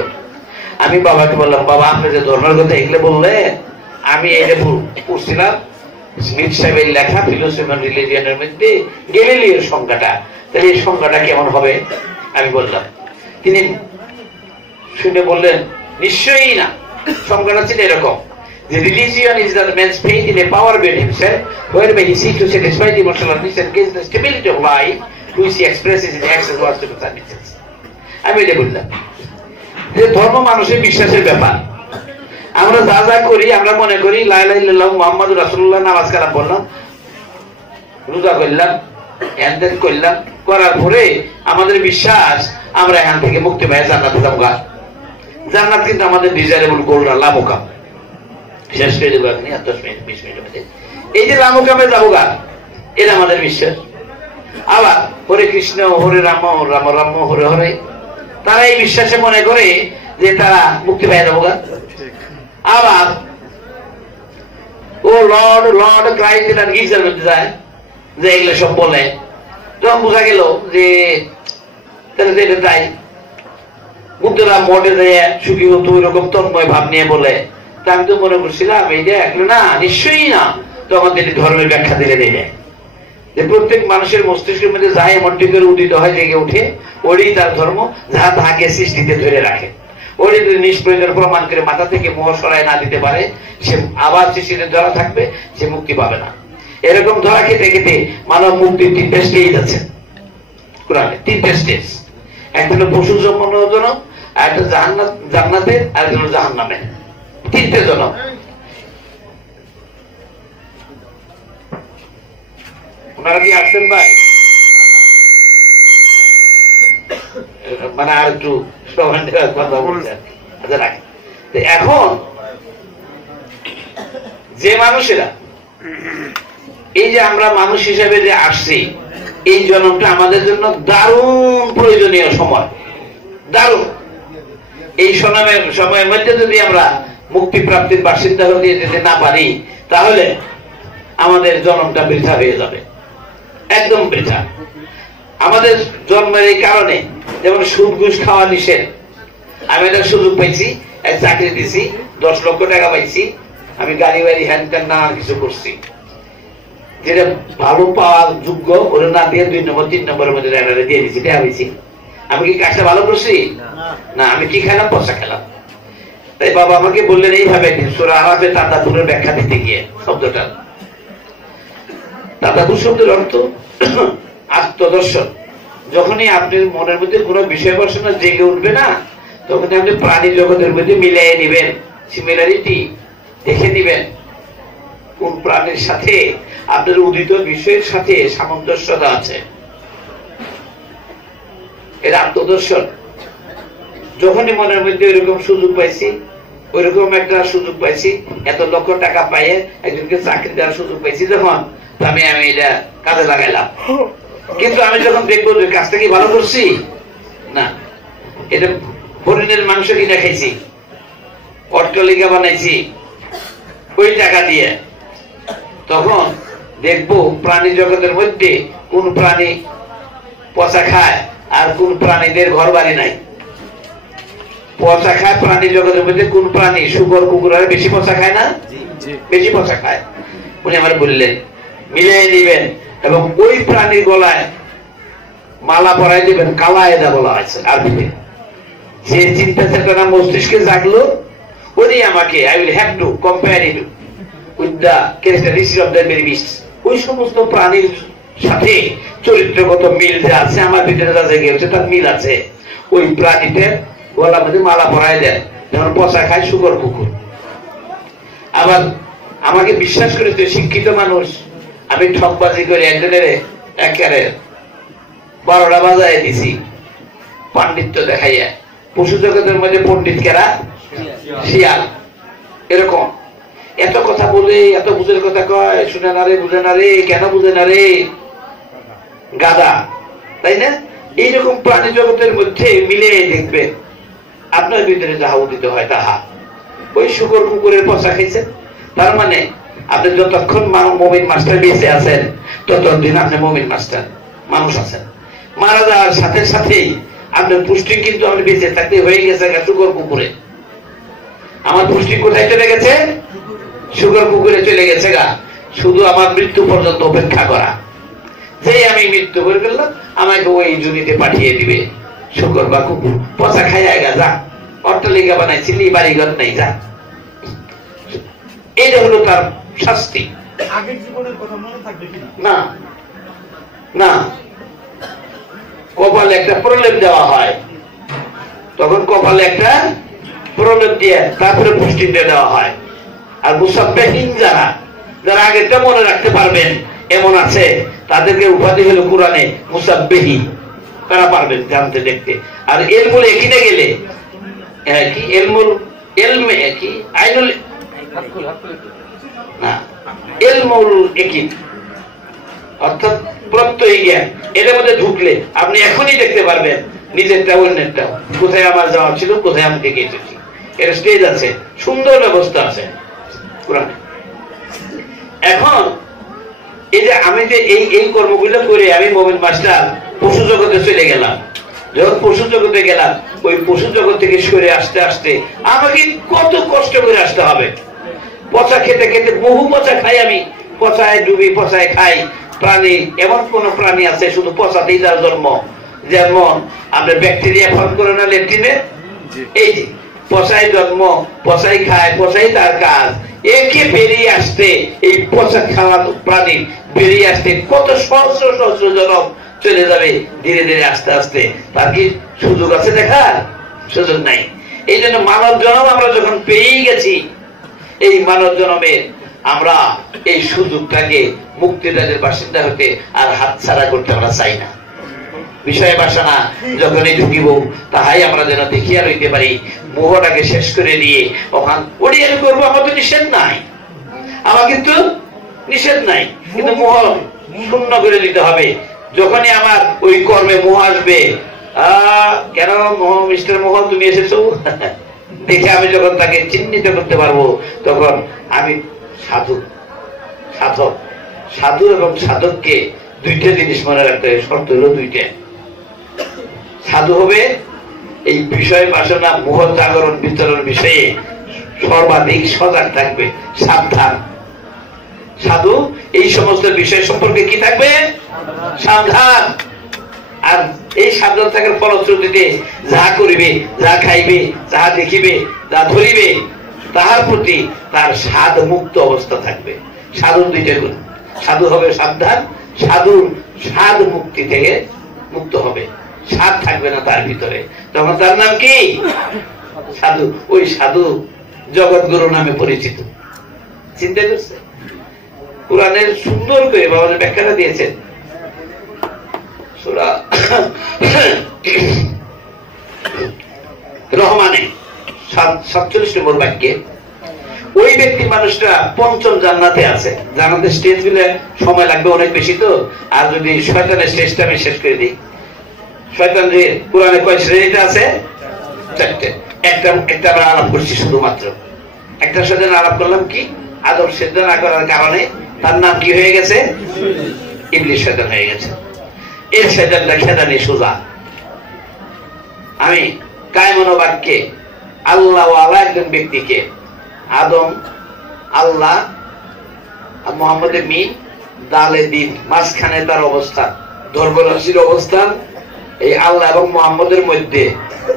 আমি বাবাকে বললাম, বাবা আপনি যে ধর্মের কথা এগুলো বললে, আমি এটা পড়ছিলাম স্মিথ সাহেবের লেখা ফিলোসফি অফ রিলিজিয়নের মধ্যে গ্যালিলিওর সংজ্ঞাটা, তাহলে এই সংজ্ঞাটা কেমন হবে? আমি বললাম, তিনি শুনে বললেন, নিশ্চয়ই না। সংজ্ঞাটা ছিল এরকম যে religion is the man's faith in a power beyond himself, whereby he seeks to satisfy the emotional needs and gains the stability of life, which he expresses in acts and words to the services. আমি এটা বললাম যে ধর্ম মানুষের বিশ্বাসের ব্যাপার। আমরা যা যা করি, আমরা মনে করি লা ইলাহা ইল্লাল্লাহু মুহাম্মাদুর রাসূলুল্লাহ, নামাজ কালাম পড়লাম, রোজা করলাম, এনদেন করলাম, করার পরে আমাদের বিশ্বাস আমরা এখান থেকে মুক্তি পেয়ে জান্নাতে যাবো। জান্নাত কিন্তু আমাদের ডিজায়ারেবল গোল না, লামুকাম। শেষ করে দেবো আপনি 10 মিনিট 20 মিনিটের মধ্যে। এই যে লামুকামে যাবো গা, এটা আমাদের বিশ্বাস। আবার হরে কৃষ্ণ হরে রাম রাম রাম হরে হরে, তারা এই বিশ্বাসে মনে করে যে তারা মুক্তি পেয়ে যাবো গা। আবার ও লর্ড লর্ড ক্রাইস্ট এটা গির্জার মধ্যে যায়, যে এগুলো সব বলে, তখন বোঝা গেল যে তাহলে এটা তাই। বুদ্ধরা মঠে যায় সুখী হতো, ওইরকম তন্ময় ভাব নিয়ে বলে। তা আমি তো মনে করছিলাম এইটা একলো না, নিশ্চয়ই না। তখন তিনি ধর্মের ব্যাখ্যা দিলে দেখে যে প্রত্যেক মানুষের মস্তিষ্কের মধ্যে যা এমনটি করে উদিত হয়, জেগে উঠে, ওরই তার ধর্ম, যাহা তাহাকে সৃষ্টিতে ধরে রাখে। ওরই যদি নিষ্প্রয়োজন প্রমাণ করে মাথা থেকে মোহ সরাই না দিতে পারে, সে আবার সৃষ্টিতে ধরা থাকবে, সে মুক্তি পাবে না। এরকম ধরা খেতে খেতে মানব মুক্তির 3টে স্টেজ আছে কোরআনে, 3টে স্টেজ। একটা হলো পশু জন্মের জন্য, আর একটা জান্নাতের, আর একটা হলো জাহান্নামের। 3টে জনক। ওনারা কি আসছেন ভাই? মানে আর একটু কথা বলছে। আচ্ছা রাখেন। এখন যে মানুষেরা এই যে আমরা মানুষ হিসেবে যে আসছি, এই জন্মটা আমাদের জন্য দারুণ প্রয়োজনীয় সময়, দারুণ। এই সময়ের মধ্যে যদি আমরা মুক্তি প্রাপ্তির বাসিন্দা হতে যেতে না পারি, তাহলে আমাদের জন্মটা বৃথা হয়ে যাবে, একদম বৃথা। আমাদের জন্মের এই কারণে, যেমন সুদ ঘুষ খাওয়া নিষেধ, আমি একটা সুযোগ পাইছি, এক চাকরি দিছি, 10 লক্ষ টাকা পাইছি, আমি গাড়ি বাড়ি হ্যান ত্যান নানান কিছু করছি, যেটা ভালো পাওয়ার যোগ্য ওরা না দিয়ে 2 নম্বর 3 নম্বরের মধ্যে দিয়ে দিচ্ছি, টাকা পাইছি। আমি কি কাজটা ভালো করছি? না, আমি কি খেলাম? পয়সা খেলাম। তাই বাবা আমাকে বললেন এইভাবে, সূরা আরাফে তাদাব্বুরের ব্যাখ্যা দিতে গিয়ে, শব্দটা তাদাব্বুর শব্দের অর্থ আত্মদর্শন। যখনই আপনার মনের মধ্যে কোনো বিষয় বসনা জেগে উঠবে না, তখন আপনি প্রাণী জগতের মধ্যে মিলিয়ে নিবেন, সিমিলারিটি দেখে নিবেন, কোন প্রাণীর সাথে আপনার উদিত বিষয়ের সাথে সামঞ্জস্যতা আছে। এটা আত্মদর্শন। যখনই মনের মধ্যে ওইরকম সুযোগ পাইছি, ওইরকম একটা সুযোগ পাইছি, এত লক্ষ টাকা পাইয়ে একজনকে চাকরি দেওয়ার সুযোগ পাইছি, যখন আমি এটা কাজে লাগাইলাম। কিন্তু আমি যখন দেখবো যে কাজটা কি ভালো করছি, না, এটা হরিণের মাংস কিনে খাইছি, অট্টালিকা বানাইছি ওই টাকা দিয়ে, তখন দেখবো প্রাণী জগতের মধ্যে কোন প্রাণী পচা খায় আর কোন প্রাণীদের ঘর বাড়ি নাই। পচা খায় প্রাণী জগতের মধ্যে কোন প্রাণী? শুকর কুকুর আর বেশি পচা খায় না? বেশি পচা খায়। উনি আমার বললেন মিলিয়ে নিবেন এবং ওই প্রাণীর গলায় মালা পরাই দিবেন, কালায়েদা বলা আছে আরবিতে। যে চিন্তা চেতনা মস্তিষ্কে জাগলো, উনি আমাকে I will have to compare it with the characteristics of the very beast. ওই সমস্ত প্রাণীর সাথে চরিত্রগত মিল যে আছে, আমার ভিতরে যা জেগে উঠছে তার মিল আছে। ওই প্রাণীদের গলার মধ্যে মালা পরাই দেন, যেমন পচা খায় শুকর কুকুর। আবার আমাকে বিশ্বাস করে তো শিক্ষিত মানুষ, আমি ঠকবাজি করে একজনের একেবারে 12টা বাজায় দিছি পাণ্ডিত্য দেখাইয়া। পশু জগতের মধ্যে পণ্ডিত কেরা? শিয়াল। এরকম এত কথা বলে, এত বুঝের কথা কয়, শুনে না রে, বুঝে না রে, কেন বুঝে না রে, গাদা, তাই না? এইরকম প্রাণী জগতের মধ্যে মিলে দেখবে আপনার ভিতরে যাহা উদিত হয় তাহা। ওই শুকর কুকুরের পচা খাইছেন, তার মানে আপনি যতক্ষণ মুমিন মাস্টার বেঁচে আছেন, ততদিন আপনি মুমিন মাস্টার মানুষ আছেন। মারা যাওয়ার সাথে সাথেই আপনার পুষ্টি কিন্তু আপনি বেঁচে থাকতে হয়ে গেছে শুকর কুকুরে। আমার পুষ্টি কোথায় চলে গেছে? শুকর কুকুরে চলে গেছে গা। শুধু আমার মৃত্যু পর্যন্ত অপেক্ষা করা, যে আমি মৃত্যু করে ফেললাম আমাকে ওই জুনিতে পাঠিয়ে দিবে শুকর বা কুকুর। পচা খাইয়া গা, যা, অট্টালিকা বানাইছিলি, বাড়িঘর নাই, যা। এটা হলো তার শাস্তি। আগের জীবনের কথা মনে থাকবে কিনা? না, না, কপালে একটা প্রলেপ দেওয়া হয়, তখন কপালে একটা প্রলেপ দিয়ে তারপরে পুষ্টিটা দেওয়া হয়। আর মুসাব্বিহীন যারা যারা আগেরটা মনে রাখতে পারবেন এমন আছে, তাদেরকে উপাধি হলো কোরআনে মুসাব্বিহী। তারা পারবেন জানতে দেখতে। আর ইলমুল ইয়াকিনে গেলে কি ইলমুল ইলমে কি আইনুল না ইলমুল ইয়াকিন অর্থাৎ প্রত্যয় জ্ঞান, এর মধ্যে ঢুকলে আপনি এখনই দেখতে পারবেন নিজেরটা অন্যেরটা, কোথায় আমার যাওয়া ছিল, কোথায় আমি থেকে এসেছি। এর স্টেজ আছে, সুন্দর ব্যবস্থা আছে কোরআনে। এখন এই যে আমি যে এই কর্মগুলো করে আমি মুমিন মাস্টার পশু জগতে চলে গেলাম। যখন পশু জগতে গেলাম, ওই পশু জগৎ থেকে সরে আসতে আসতে আমাকে কত কষ্ট করে আসতে হবে। পচা খেতে খেতে বহু পচা খাই আমি, পচায় ডুবি, পচায় খাই। প্রাণী এমন কোন প্রাণী আছে শুধু পচাতেই তার জন্ম? যেমন আপনার ব্যাকটেরিয়া ফর্ম করে না লেট্রিনে, এই যে পচাই জন্ম, পচাই খায়, পচাই তার কাজ। একে বেরিয়ে আসতে, এই পচা খাওয়া প্রাণী বেরিয়ে আসতে কত সহস্র সহস্র জনম চলে যাবে ধীরে ধীরে আস্তে আস্তে। তার কি সুযোগ আছে দেখার? সুযোগ নাই। এই জন্য মানব জন্ম আমরা যখন পেয়েই গেছি, এই মানব জন্মে আমরা এই সুযোগটাকে মুক্তিরাজের বাসিন্দা হতে আর হাতছাড়া করতে আমরা চাই না। বিষয় বাসনা যখনই ঢুকিব তাহাই আমরা যেন দেখিয়া রইতে পারি। মোহটাকে শেষ করে দিয়ে ওখান ওড়িয়ে করবো, আমার তো নিষেধ নাই। আমার কিন্তু নিষেধ নাই, কিন্তু মোহ শূন্য করে দিতে হবে। যখনই আমার ওই কর্মে মোহ আসবে, কেন মোহ, মিস্টার মোহ তুমি এসেছো দেখে আমি যখন তাকে চিহ্নিত করতে পারবো, তখন আমি সাধু, সাধক। সাধু এবং সাধককে দুইটা জিনিস মনে রাখতে হবে, শর্ত হলো দুইটা। সাধু হবে এই বিষয় বাসনা মোহ জাগরণ বিতরণ বিষয়ে সর্বাধিক সজাগ থাকবে, সাবধান। সাধু এই সমস্ত বিষয় সম্পর্কে কি থাকবে? সাবধান। আর এই সাবধান থাকার ফলশ্রুতিতে যাহা করিবে, যাহা খাইবে, যাহা দেখিবে, যা ধরিবে, তাহার প্রতি তার স্বাদ মুক্ত অবস্থা থাকবে। সাধুর দুইটা গুণ, সাধু হবে সাবধান, সাধুর স্বাদ মুক্তি থেকে মুক্ত হবে, স্বাদ থাকবে না তার ভিতরে, তখন তার নাম কি? সাধু। ওই সাধু জগৎগুরু নামে পরিচিত। চিন্তা করছে? কোরআনের সুন্দর করে বাবা ব্যাখ্যাটা দিয়েছেন। সূরা রহমানে 47 নম্বর বাক্যে ওই ব্যক্তি মানুষটা পঞ্চম জান্নাতে আছে। জান্নাতের স্টেজ গুলো সময় লাগবে অনেক বেশি, তো আর যদি শয়তানের স্টেজটা আমি শেষ করে দিই। শয়তান যে কোরআনে কয় শ্রেণীটা আছে? 4টে। একটা আমরা আলাপ করছি, শুধুমাত্র একটা শয়তান আলাপ করলাম। কি? আদম সিজদা না করার কারণে তার নাম কি হয়ে গেছে? ইবলিস শয়তান হয়ে গেছে। এর শয়তানটা খেদানি সোজা। আমি কায়মন বাক্যে আল্লাহ ওয়ালা একজন ব্যক্তিকে, আদম, আল্লাহ, মোহাম্মদের মি, দালে দিন, মাঝখানে তার অবস্থান, ধর্মরাশির অবস্থান। এই আল্লাহ এবং মোহাম্মদের মধ্যে,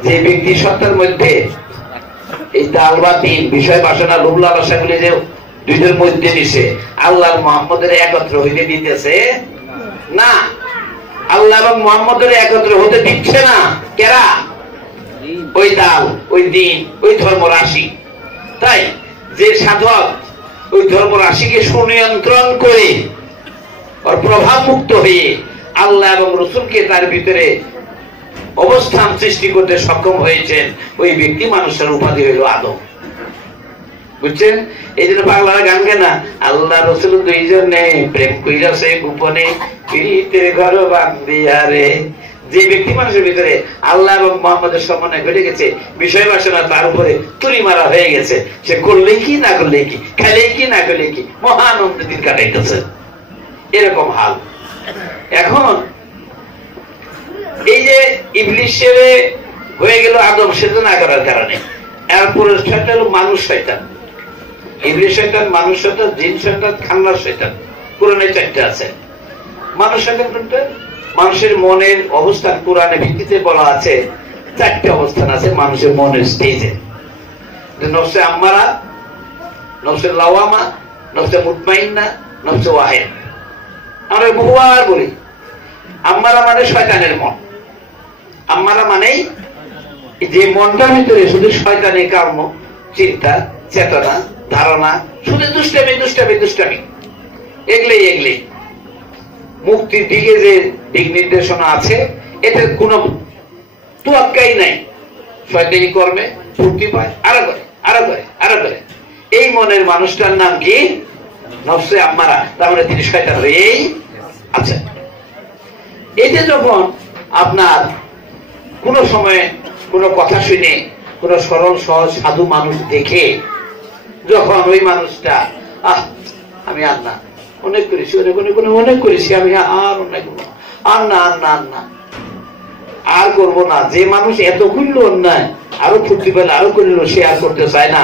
যে ব্যক্তি সত্তার মধ্যে এই দাল বা দিন বিষয় বাসনা লোভ লালসা গুলি যে দুইদের মধ্যে নিছে, আল্লাহ মোহাম্মদের একত্র হইতে দিতেছে না। আল্লাহ এবং মোহাম্মদের একত্র হতে দিচ্ছে না কেরা? ওই দাল, ওই দিন, ওই ধর্ম রাশি। তাই যে সাধক ওই ধর্ম রাশিকে সুনিয়ন্ত্রণ করে ওর প্রভাব মুক্ত হয়ে আল্লাহ এবং রসুলকে তার ভিতরে অবস্থান সৃষ্টি করতে সক্ষম হয়েছেন, ওই ব্যক্তি মানুষের উপাধি হইল আদম। বুঝছেন? এই জন্য বাংলার গান গানা, আল্লাহ রসুল দুইজনে প্রেম কইরাছে গোপনে, পীড়িতের ঘর বান্ধিয়া রে। যে ব্যক্তি মানুষের ভিতরে আল্লাহ এবং মোহাম্মদের সমন্বয় ঘটে গেছে, বিষয় বাসনা তার উপরে তুলি মারা হয়ে গেছে, সে করলেই কি না করলেই কি, খেলেই কি না খেলেই কি, মহানন্দ দিন কাটাইতেছে। এরকম হাল। এখন এই যে ইবলিস হয়ে গেল আদম সেজদা না করার কারণে, এরপরে শয়তান হলো মানুষ শয়তান। ইবলিস শয়তান, মানুষ শয়তান, জিন শয়তান, খান্নার শয়তান। কোরআনে 4টে আছে। মানুষ শয়তান কোনটা? মানুষের মনের অবস্থান কোরআনে ভিত্তিতে বলা আছে 4টে অবস্থান আছে মানুষের মনের স্টেজে। নফসে আম্মারা, নফসে লাওয়ামা, নফসে মুতমাইন্না, নফসে ওয়াহিদ। আমরা বহুবার বলি আম্মারা মানে শয়তানের মন। আম্মারা মানেই যে মনটার ভিতরে শুধু শয়তানি কর্ম, চিন্তা, চেতনা, ধারণা, শুধু দুষ্টামি দুষ্টামি দুষ্টামি, এগলেই এগলেই। মুক্তির দিকে যে দিক নির্দেশনা আছে, এতে কোন তোয়াক্কাই নাই। শয়তানি কর্মে ফুর্তি পায়, আরো করে আরো করে আরো করে। এই মনের মানুষটার নাম কি? নফসে আম্মারা। তার মানে তিনি শয়তান হয়েই আচ্ছা। এই যে যখন আপনার কোন সময় কোন কথা শুনে কোন সরল সহজ সাধু মানুষ দেখে, যখন ওই মানুষটা আমি আর না, অনেক করেছি, অনেক করেছি, আমি আর অন্যায় করবো, আর না আর না আর না আর করবো না। যে মানুষ এত করল অন্যায়, আরো ফুর্তি পেলে আরো করিল, সে আর করতে চায় না,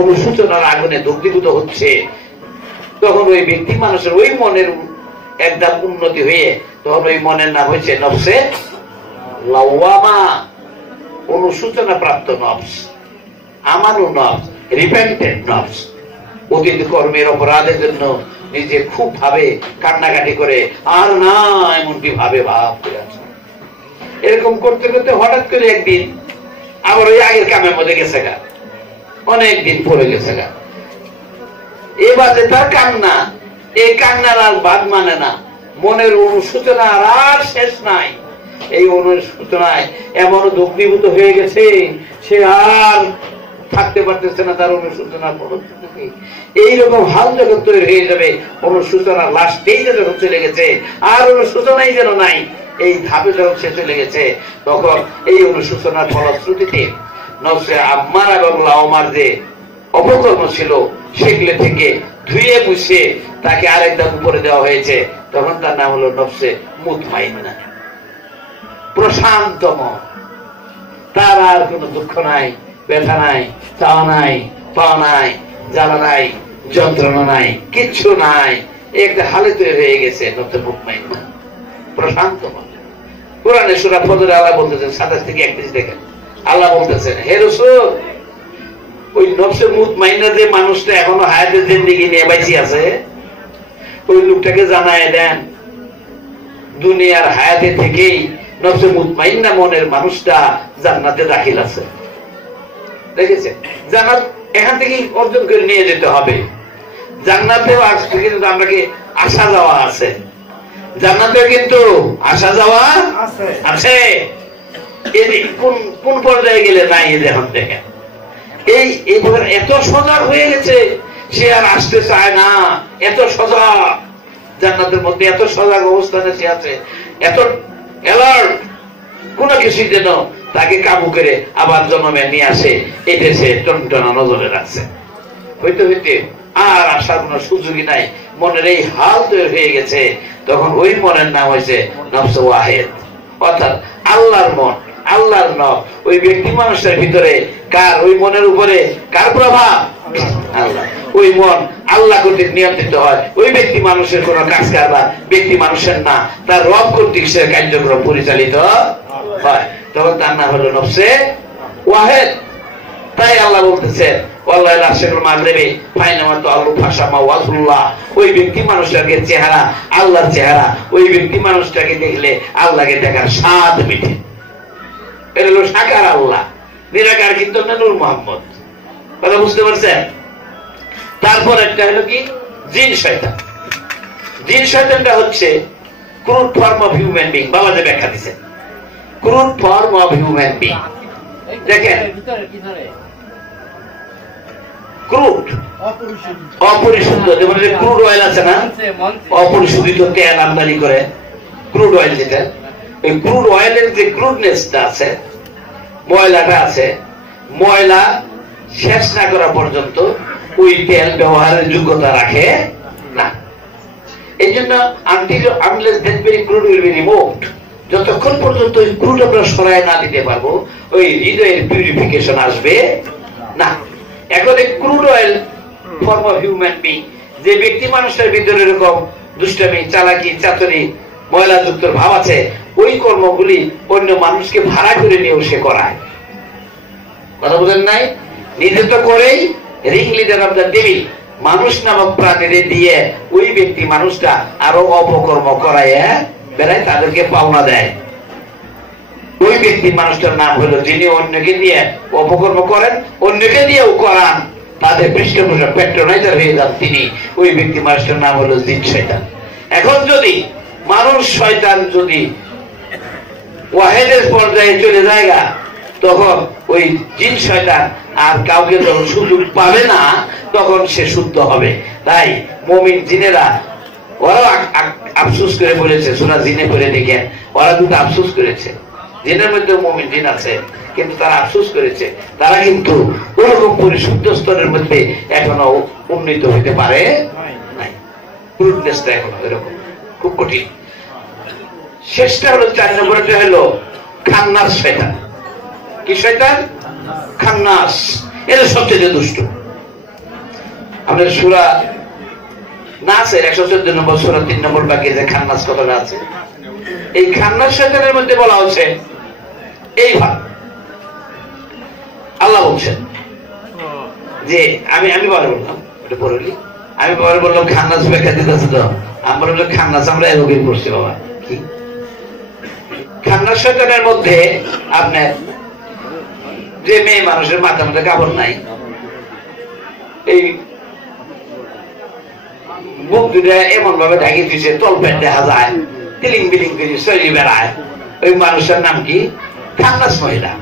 অনুসূচনার আগুনে দগ্ধীভূত হচ্ছে, তখন ওই ব্যক্তি মানুষের ওই মনের একদম উন্নতি হয়ে তখন ওই মনের নাম হয়েছে নফসে লাওয়ামা, অনুসূচনা প্রাপ্ত নফস, আমানু নফস, রিপেন্টেন্ট নফস। অতীত কর্মের অপরাধের জন্য নিজে খুব ভাবে কান্নাকাটি করে, আর না এমনটি ভাবে ভাব করে আছে। এরকম করতে করতে হঠাৎ করে একদিন আবার ওই আগের কামের মধ্যে গেছে গা, অনেক দিন পরে গেছে গা। এবার যে তার কান্না, এই কান্নার আর বাদ মানে না, মনের অনুসূচনা আর শেষ নাই। এই অনুসূচনায় এমন দগ্ধীভূত হয়ে গেছে, সে আর থাকতে পারতেছে না তার অনুশোচনার ফলশ্রুতিতে। এইরকম হাল যখন তৈরি হয়ে যাবে, অনুশোচনার লাশ স্টেজে যখন চলে গেছে, আর অনুশোচনাই যেন নাই, এই ধাপে যখন সে চলে গেছে, তখন এই অনুশোচনার ফলশ্রুতিতে নফসে আম্মারা এবং লাওমার যে অপকর্ম ছিল সেগুলো থেকে ধুয়ে মুছে তাকে আরেক ধাপ উপরে দেওয়া হয়েছে। তখন তার নাম হলো নফসে মুতমাইন্না, প্রশান্ত মন। তার আর কোনো দুঃখ নাই, ব্যথা নাই, চাওয়া নাই, পাওয়া নাই, জ্বালা নাই, যন্ত্রণা নাই, কিচ্ছু নাই। একটা হালে তৈরি হয়ে গেছে নফসে মুতমাইন্না, প্রশান্ত মন। কোরআনে সূরা ফজরে আল্লাহ বলতেছেন 27 থেকে 31 দেখেন, আল্লাহ বলতেছেন, হে রাসূল, ওই নফসে মুতমাইন্না যে মানুষটা এখনো হায়াতের জিন্দেগি নিয়ে বেঁচে আছে, ওই লোকটাকে জানায় দেন দুনিয়ার হায়াতে থেকেই নফসে মুতমাইন্না মনের মানুষটা জান্নাতে দাখিল আছে। দেখেছে, জান্নাত এখান থেকে অর্জন করে নিয়ে যেতে হবে। জান্নাতেও আজকে কিন্তু আমাকে আসা যাওয়া আছে, জান্নাতেও কিন্তু আসা যাওয়া আছে। কোন পর্যায়ে গেলে নাই এখন দেখেন, এই এত সজাগ হয়ে গেছে, সে আর আসতে চায় না। এত সজাগ জান্নাতের মধ্যে, এত সজাগ অবস্থানে সে আছে, এত অ্যালার্ট, কোন কিছু যেন তাকে কাবু করে আবার জন্মে নিয়ে আসে, এটা সে টনটনা নজরে রাখছে। হইতে হইতে আর আসার কোন সুযোগই নাই, মনের এই হাল তৈরি হয়ে গেছে। তখন ওই মনের নাম হয়েছে নফস ওয়াহিদ, অর্থাৎ আল্লাহর মন, আল্লাহর নফস। ওই ব্যক্তি মানুষের ভিতরে কার, ওই মনের উপরে কার প্রভাব? আল্লাহ। ওই মন আল্লাহ কর্তৃক নিয়ন্ত্রিত হয়। ওই ব্যক্তি মানুষের কোন কাজ কারবার ব্যক্তি মানুষের না, তার রব কর্তৃক সে কার্যক্রম পরিচালিত হয়। তখন তার নাম হলো নফসে ওয়াহিদ। তাই আল্লাহ বলতেছে, ওই ব্যক্তি মানুষটাকে চেহারা আল্লাহর চেহারা, ওই ব্যক্তি মানুষটাকে দেখলে আল্লাহকে দেখার স্বাদ মিটে। এটা হলো সাকার আল্লাহ, নিরাকার কিন্তু নূর মোহাম্মদ। কথা বুঝতে পারছেন? তারপর একটা হলো কি, জিন শয়তান। জিন শয়তানটা হচ্ছে crude form of human being. বাবা যে ব্যাখ্যা দিচ্ছেন, crude form of human being. দেখেন, ক্রুড অপরিশুদ্ধ, যেমন ক্রুড অয়েল আছে না, অপরিশোধিত তেল আমদানি করে ক্রুড অয়েল, যেটা এই ক্রুড অয়েলের যে ক্রুডনেসটা আছে, ময়লাটা আছে, ময়লা শেষ না করা পর্যন্ত ওই তেল ব্যবহারের যোগ্যতা রাখে না। এই জন্য যতক্ষণ পর্যন্ত ওই ক্রুড আমরা সরাই না দিতে পারবো, ওই হৃদয়ের পিউরিফিকেশন আসবে না। এখন এই crude oil form of human being, যে ব্যক্তি মানুষের ভিতরে এরকম দুষ্টামি, চালাকি, চাতুরি, ময়লাযুক্ত ভাব আছে, ওই কর্মগুলি অন্য মানুষকে ভাড়া করে নিয়েও সে করায়। কথা বলেন নাই? নিজে তো করেই, ring leader of the devil, মানুষ নামক প্রাণীদের দিয়ে ওই ব্যক্তি মানুষটা আরো অপকর্ম করায় বেড়ায়, তাদেরকে পাওনা দেয়। ওই ব্যক্তি মানুষটার নাম হলো যিনি অন্যকে দিয়ে অপকর্ম করেন, অন্যকে দিয়েও করান, তাদের পৃষ্ঠপোষক প্যাট্রোনাইজার হয়ে যান তিনি। ওই ব্যক্তি মানুষটার নাম হলো জিন শয়তান। এখন যদি মানুষ শয়তান যদি ওয়াহিদের পর্যায়ে চলে যায়, তখন ওই জিন শয়তান আর কাউকে যখন সুযোগ পাবে না, তখন সে শুদ্ধ হবে। তাই মুমিন জিনেরা ওরাও আফসোস করে বলেছে, সূরা জিনে পড়ে দেখেন, ওরা দুটো আফসোস করেছে। জিনের মধ্যে মুমিন জিন আছে, কিন্তু তারা আফসোস করেছে, তারা কিন্তু ওরকম পরিশুদ্ধ স্তরের মধ্যে এখনো উন্নীত হইতে পারে নাই। ক্রুডনেসটা এখনো এরকম খুব কঠিন। শেষটা হলো 4 নম্বরটা হলো খান্নাস শয়তান। কি শয়তান? খান্নাস। এটা সবচেয়ে দুষ্ট। আমাদের সূরা নাসের 114 নম্বর সূরা 3 নম্বর বাক্যে যে খান্নাস কথাটা আছে, এই খান্নাস শয়তানের মধ্যে বলা হচ্ছে এই ভাব। আল্লাহ বলছেন যে আমি বারে বললাম, এটা পড়লি, আমি বারে বললাম খান্নাস ব্যাখ্যা দিতেছে, তো আমরা বললাম খান্নাস আমরা এরকম করছি। বাবা কি খান্নাস শয়তানের মধ্যে আপনার যে মেয়ে মানুষের মাথার মধ্যে কাপড় নাই, এই বুক দুটা এমন ভাবে ঢাকি দিচ্ছে, তল পেট দেখা যায়, তিলিং বিলিং করে শরীর বেড়ায়, ওই মানুষের নাম কি? খান্নাস মহিলা।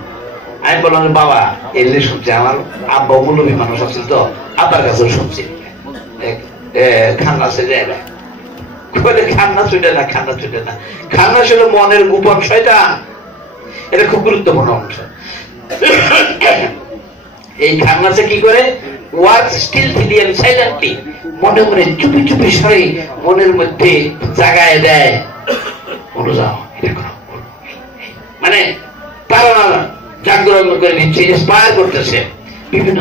আমি বললাম বাবা এমনি শুনছি, আমার আব্বা মূল্যবী মানুষ আছে তো, আব্বার কাছেও শুনছি খান্না ছেড়ে যায়, খান্না ছুটে না, খান্না ছুটে না। খান্না ছিল মনের গোপন শয়তান, এটা খুব গুরুত্বপূর্ণ অংশ। এই খান্নাসে কি করে, ওয়ার্ক স্টিলথিলি এন্ড সাইলেন্টলি, মনে মনে চুপি চুপি সরে মনের মধ্যে জাগায় দেয়, অনুযাও এটা করো, মানে তারা জাগরণ করে নিচ্ছে, ইন্সপায়ার করতেছে বিভিন্ন,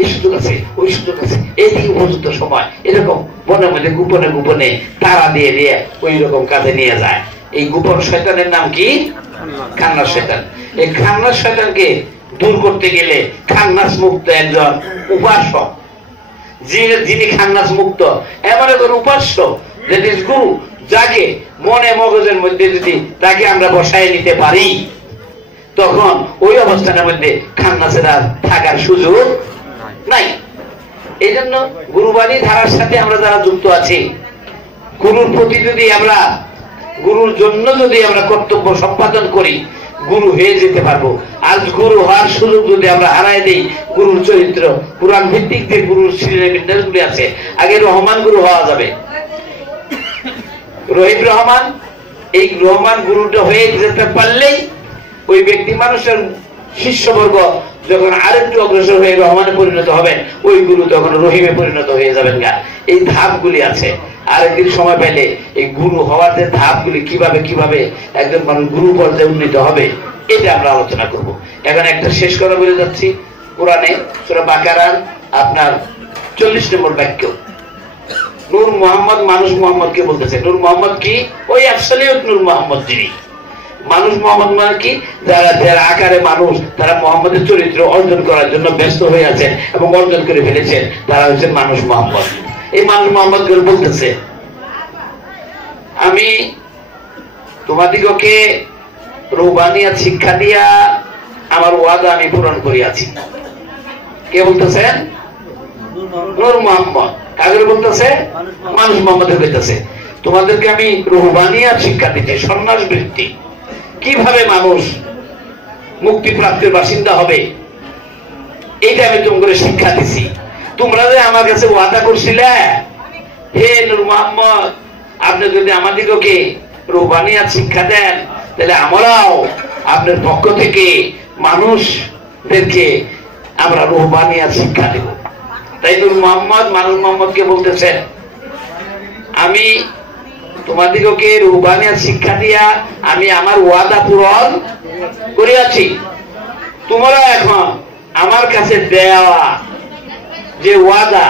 এই সুযোগ আছে, ওই সুযোগ আছে, এইদিকে উপযুক্ত সময়, এরকম মনে মনে গোপনে গোপনে তারা দিয়ে দিয়ে ওই রকম কাজে নিয়ে যায়। এই গোপন শয়তানের নাম কি? খান্নাস শয়তান। এই খান্নাস শয়তানকে দূর করতে গেলে খান্নাস মুক্ত একজন উপাসক, যিনি খান্নাস মুক্ত এমন একজন উপাস্য, দ্যাট ইজ গুরু, যাকে মনে মগজের মধ্যে যদি তাকে আমরা বসায় নিতে পারি, তখন ওই অবস্থানের মধ্যে খান্নাসের আর থাকার সুযোগ নাই। এই জন্য গুরুবাণী ধারার সাথে আমরা যারা যুক্ত আছি, গুরুর প্রতি যদি আমরা, গুরুর জন্য যদি আমরা কর্তব্য সম্পাদন করি, গুরু হয়ে যেতে পারবো। আজ গুরু হওয়ার সুযোগ যদি আমরা হারাই দিই, গুরুর চরিত্র কোরআন ভিত্তিক যে গুরুর শ্রেণীবিন্যাস গুলি আছে, আগে রহমান গুরু হওয়া যাবে, রহিম রহমান, এই রহমান গুরুটা হয়ে যেতে পারলেই ওই ব্যক্তি মানুষের শিষ্যবর্গ যখন আরেকটু অগ্রসর হয়ে রহমানে পরিণত হবেন, ওই গুরু তখন রহিমে পরিণত হয়ে যাবেন গা। এই ধাপগুলি আছে। আরেকদিন সময় পেলে এই গুরু হওয়ার যে ধাপগুলি, কিভাবে কিভাবে একজন মানুষ গুরু পর্যায়ে উন্নীত হবে, এটা আমরা আলোচনা করব। এখন একটা শেষ কথা বলে যাচ্ছি, কোরআনে সূরা বাকারার আপনার 40 নম্বর বাক্য, নূর মোহাম্মদ মানুষ মোহাম্মদকে বলতেছে। নূর মোহাম্মদ কি? ওই অ্যাবসলিউট নূর মোহাম্মদ যিনি। মানুষ মোহাম্মদ মানে কি? যারা যারা আকারে মানুষ, তারা মোহাম্মদের চরিত্র অর্জন করার জন্য ব্যস্ত হয়ে আছেন এবং অর্জন করে ফেলেছেন, তারা হচ্ছেন মানুষ মোহাম্মদ। এই মানুষ মোহাম্মদ করে বলতেছে, আমি তোমাদিগকে রুহবানিয়াত শিক্ষা দিয়া আমার ওয়াদা আমি পূরণ করিয়াছি। কে বলতেছেন? নূর মোহাম্মদ। কাদের বলতেছে? মানুষ মোহাম্মদের বলতেছে, তোমাদেরকে আমি রুহবানিয়াত শিক্ষা দিতে, সন্ন্যাস বৃত্তি, কিভাবে মানুষ মুক্তি প্রাপ্তির বাসিন্দা হবে, এইটা আমি তোমাদের শিক্ষা দিছি। তোমরা যে আমার কাছে ওয়াদা করছিলে, হে নূর মোহাম্মদ, আপনি যদি আমাদিগকে রুহবানিয়াত শিক্ষা দেন, তাহলে আমরাও আপনার পক্ষ থেকে মানুষদেরকে আমরা রুহবানিয়াত শিক্ষা দেব। তাই নূর মোহাম্মদ মানুষ মোহাম্মদকে বলতেছেন, আমি তোমাদিগকে রুহবানিয়াত শিক্ষা দিয়া আমি আমার ওয়াদা পূরণ করিয়াছি। তোমরা এখন আমার কাছে দেওয়া যে ওয়াদা,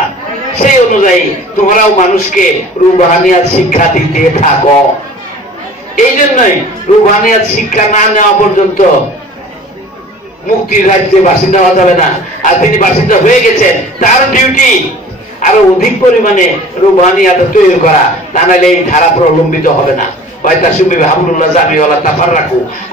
সেই অনুযায়ী তোমরাও মানুষকে রুহবানিয়াত শিক্ষা দিতে থাকো। এই জন্যই রুহবানিয়াত শিক্ষা না নেওয়া পর্যন্ত মুক্তির রাজ্যে বাসিন্দা হওয়া যাবে না। আর তিনি বাসিন্দা হয়ে গেছেন, তার ডিউটি আরো অধিক পরিমাণে রুহবানিয়াত তৈরি করা, তা নাহলে এই ধারা প্রলম্বিত হবে না।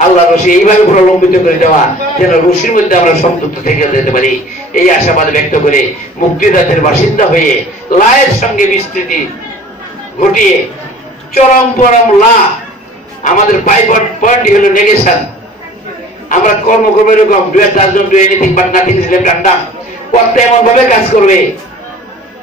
আল্লাহ রশি এইভাবে প্রলম্বিত করে দেওয়া, যেন রশির মধ্যে আমরা সংযুক্ত থেকে যেতে পারি, এই আশাবাদ ব্যক্ত করে মুক্তিদাতের বাসিন্দা হয়ে লায়ের সঙ্গে বিস্তৃতি ঘটিয়ে চরম পরম লা, আমাদের পয়েন্টই হলো নেগেশন। আমরা কর্ম করবো এরকম, do at doesn't do anything but nothing is left undone. করতে এমন ভাবে কাজ করবে,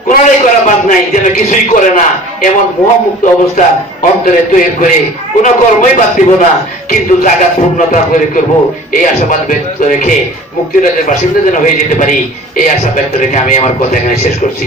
কোনটাই করা বাদ নাই, যেন কিছুই করে না, এমন মোহমুক্ত অবস্থা অন্তরে তৈরি করে কোন কর্মই বাদ দিব না, কিন্তু জায়গা পূর্ণতা করে করবো, এই আশাবাদ ব্যক্ত রেখে মুক্তিরাজের বাসিন্দা যেন হয়ে যেতে পারি, এই আশা ব্যক্ত রেখে আমি আমার কথা এখানে শেষ করছি।